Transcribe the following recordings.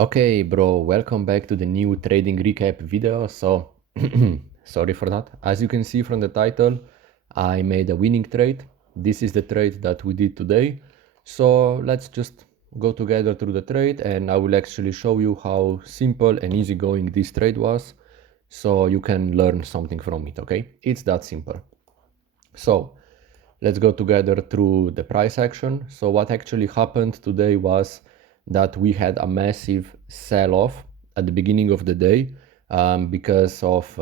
Okay, bro, welcome back to the new trading recap video. So, sorry for that. As you can see from the title, I made a winning trade. This is the trade that we did today. So let's just go together through the trade and I will actually show you how simple and easygoing this trade was. So you can learn something from it, okay? It's that simple. So let's go together through the price action. So what actually happened today was that we had a massive sell-off at the beginning of the day because of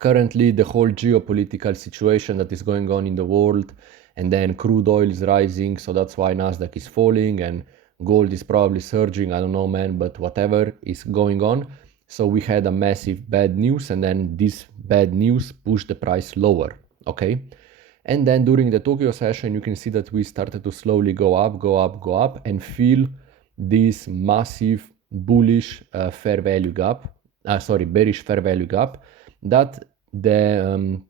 currently the whole geopolitical situation that is going on in the world, and then crude oil is rising, so that's why Nasdaq is falling and gold is probably surging. I don't know, man, but whatever is going on. So we had a massive bad news, and then this bad news pushed the price lower, okay? And then during the Tokyo session, you can see that we started to slowly go up, go up, go up, and feel this massive bullish fair value gap, bearish fair value gap that the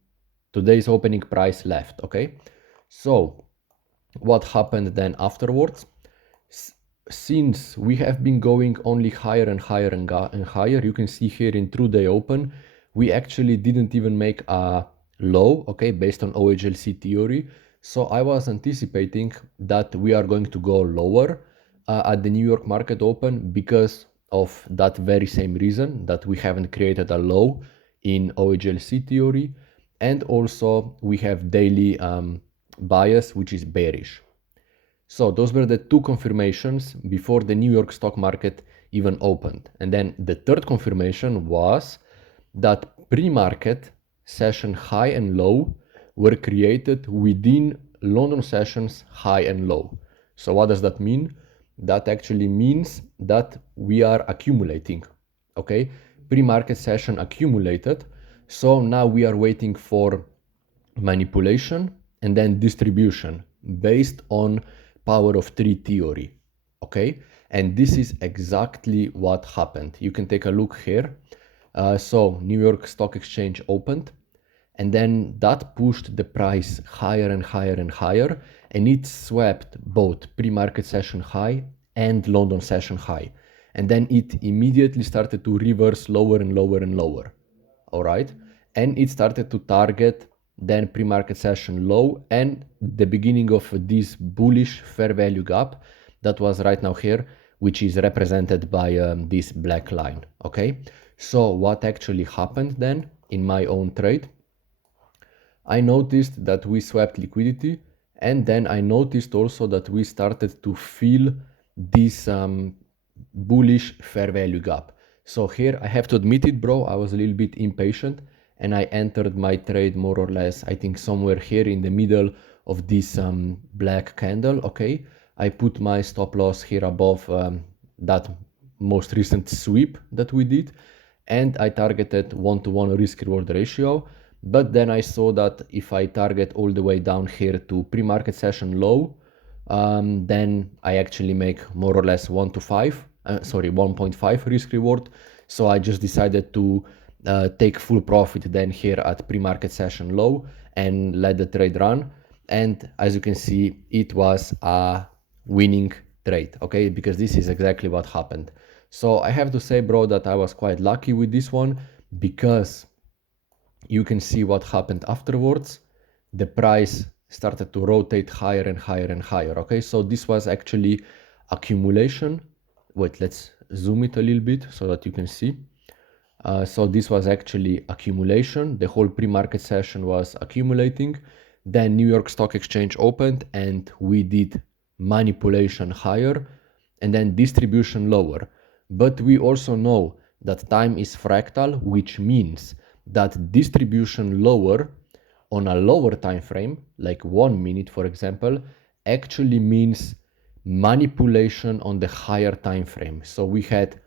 today's opening price left, okay? So what happened then afterwards? Since we have been going only higher and higher and higher, you can see here in true day open, we actually didn't even make a low, okay, based on OHLC theory. So I was anticipating that we are going to go lower at the New York market open because of that very same reason that we haven't created a low in OHLC theory. And also we have daily bias, which is bearish. So those were the two confirmations before the New York stock market even opened. And then the third confirmation was that pre-market session high and low were created within London sessions high and low. So what does that mean? That actually means that we are accumulating, okay? Pre-market session accumulated. So now we are waiting for manipulation and then distribution based on power of three theory, okay? And this is exactly what happened. You can take a look here. So New York Stock Exchange opened, and then that pushed the price higher and higher and higher, and it swept both pre-market session high and London session high. And then it immediately started to reverse lower and lower and lower, all right? And it started to target then pre-market session low and the beginning of this bullish fair value gap that was right now here, which is represented by this black line, okay? So what actually happened then in my own trade? I noticed that we swept liquidity, and then I noticed also that we started to feel this bullish fair value gap. So here I have to admit it, bro, I was a little bit impatient and I entered my trade more or less, I think somewhere here in the middle of this black candle, okay? I put my stop loss here above that most recent sweep that we did, and I targeted 1-to-1 risk reward ratio. But then I saw that if I target all the way down here to pre-market session low, then I actually make more or less 1.5 risk reward. So I just decided to take full profit then here at pre-market session low and let the trade run. And as you can see, it was a winning trade, okay? Because this is exactly what happened. So I have to say, bro, that I was quite lucky with this one, because you can see what happened afterwards. The price started to rotate higher and higher and higher, okay? So this was actually accumulation. Wait, let's zoom it a little bit so that you can see. So this was actually accumulation. The whole pre-market session was accumulating. Then New York Stock Exchange opened and we did manipulation higher and then distribution lower. But we also know that time is fractal, which means that distribution lower on a lower time frame, like 1 minute, for example, actually means manipulation on the higher time frame. So we had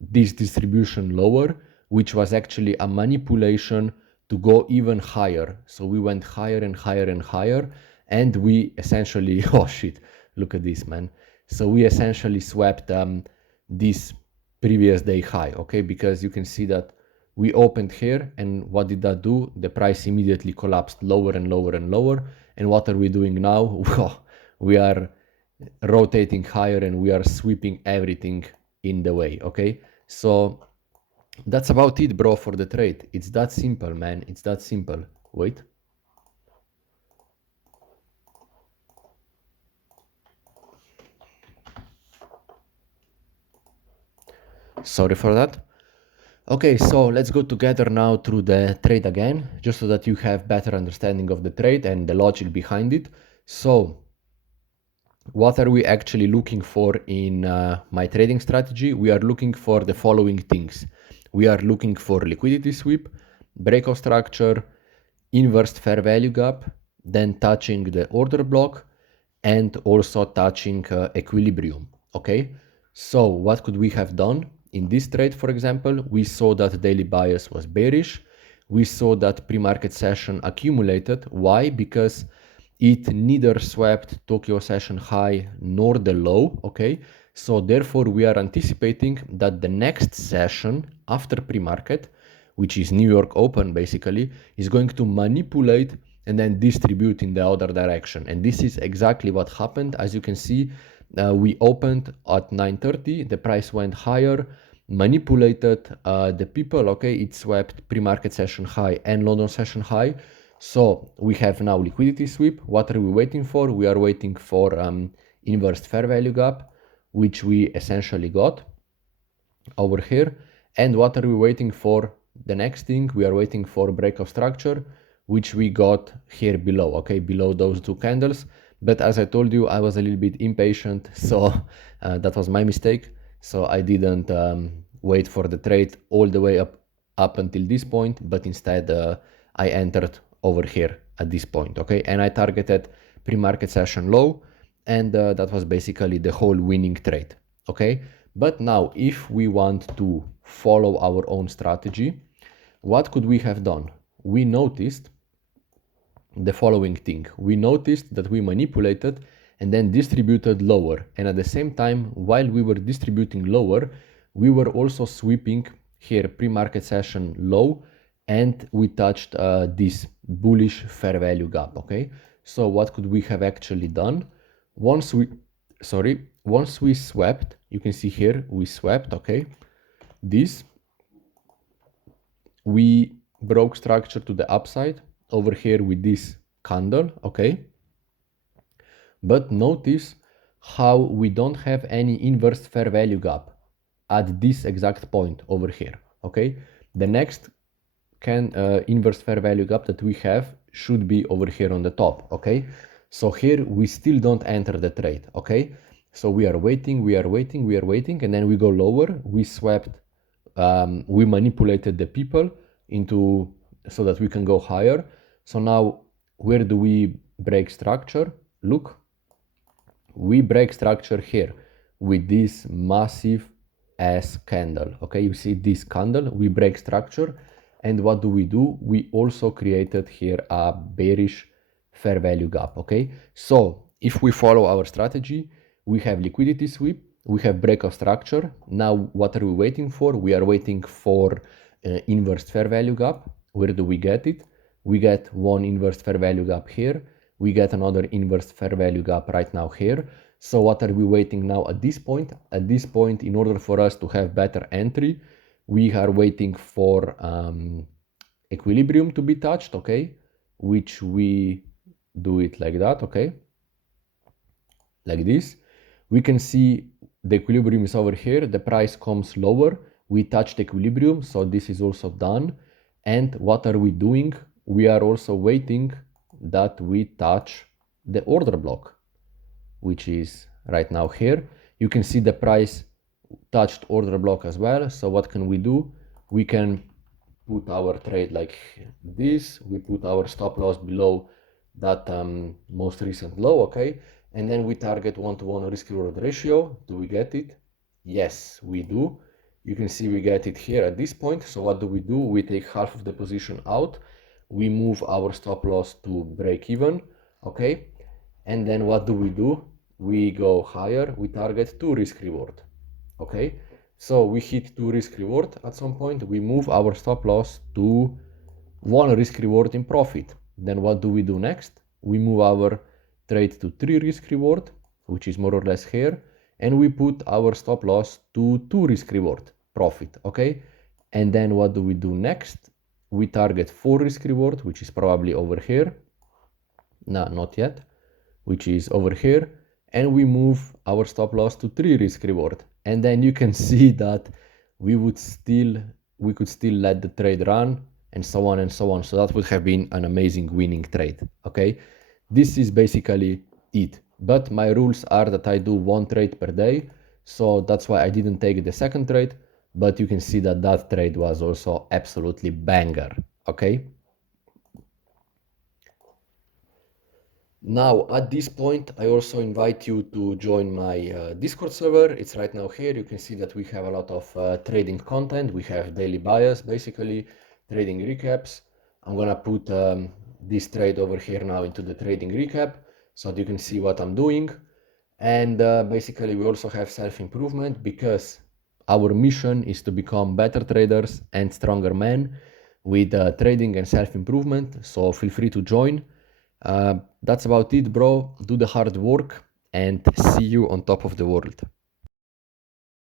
this distribution lower, which was actually a manipulation to go even higher. So we went higher and higher and higher, and we essentially, oh shit, look at this, man. So we essentially swept this previous day high, okay? Because you can see that we opened here, and what did that do? The price immediately collapsed lower and lower and lower. And what are we doing now? We are rotating higher and we are sweeping everything in the way, okay? So that's about it, bro, for the trade. It's that simple, man. It's that simple. Wait. Sorry for that. Okay, so let's go together now through the trade again, just so that you have better understanding of the trade and the logic behind it. So what are we actually looking for in my trading strategy? We are looking for the following things. We are looking for liquidity sweep, breakout structure, inverse fair value gap, then touching the order block, and also touching equilibrium. Okay, so what could we have done in this trade? For example, we saw that daily bias was bearish. We saw that pre-market session accumulated. Why? Because it neither swept Tokyo session high nor the low. Okay, so therefore we are anticipating that the next session after pre-market, which is New York Open basically, is going to manipulate and then distribute in the other direction. And this is exactly what happened. As you can see, we opened at 9:30, the price went higher, manipulated the people, okay, it swept pre-market session high and London session high. So we have now liquidity sweep. What are we waiting for? We are waiting for inverse fair value gap, which we essentially got over here. And what are we waiting for? The next thing, we are waiting for breakout structure, which we got here below, okay, below those two candles. But as I told you, I was a little bit impatient, so that was my mistake. So I didn't wait for the trade all the way up until this point, but instead I entered over here at this point, okay, and I targeted pre-market session low, and that was basically the whole winning trade, okay. But now if we want to follow our own strategy, what could we have done? We noticed the following thing. We noticed that we manipulated and then distributed lower, and at the same time, while we were distributing lower, we were also sweeping here pre-market session low, and we touched this bullish fair value gap, okay. So what could we have actually done? Once we swept, you can see here we swept, okay, this, we broke structure to the upside over here with this candle, okay. But notice how we don't have any inverse fair value gap at this exact point over here, okay. The next inverse fair value gap that we have should be over here on the top, okay. So here we still don't enter the trade, okay. So we are waiting, and then we go lower. We swept, we manipulated the people into so that we can go higher. So now where do we break structure? Look, we break structure here with this massive ass candle, okay. You see this candle, we break structure. And what do? We also created here a bearish fair value gap, okay. So if we follow our strategy, we have liquidity sweep, we have breakout structure. Now what are we waiting for? We are waiting for inverse fair value gap. Where do we get it? We get one inverse fair value gap here, we get another inverse fair value gap right now here. So what are we waiting now at this point? At this point, in order for us to have better entry, we are waiting for equilibrium to be touched, okay, which we do it like that, okay, like this. We can see the equilibrium is over here, the price comes lower, we touch the equilibrium, so this is also done. And what are we doing? We are also waiting that we touch the order block, which is right now here. You can see the price touched order block as well. So what can we do? We can put our trade like this. We put our stop loss below that most recent low, okay? And then we target 1-to-1 risk reward ratio. Do we get it? Yes, we do. You can see we get it here at this point. So what do? We take half of the position out. We move our stop loss to break even, okay? And then what do? We go higher, we target 2 risk reward, okay? So we hit 2 risk reward at some point, we move our stop loss to 1 risk reward in profit. Then what do we do next? We move our trade to 3 risk reward, which is more or less here, and we put our stop loss to 2 risk reward profit, okay? And then what do we do next? We target 4 risk reward, which is probably over here. No, not yet, which is over here. And we move our stop loss to 3 risk reward. And then you can see that we could still let the trade run and so on and so on. So that would have been an amazing winning trade, okay? This is basically it. But my rules are that I do 1 trade per day. So that's why I didn't take the second trade. But you can see that that trade was also absolutely banger, okay? Now, at this point, I also invite you to join my Discord server. It's right now here. You can see that we have a lot of trading content. We have daily bias, basically, trading recaps. I'm gonna put this trade over here now into the trading recap so that you can see what I'm doing. And basically, we also have self-improvement because our mission is to become better traders and stronger men with trading and self-improvement. So feel free to join. That's about it, bro. Do the hard work and see you on top of the world.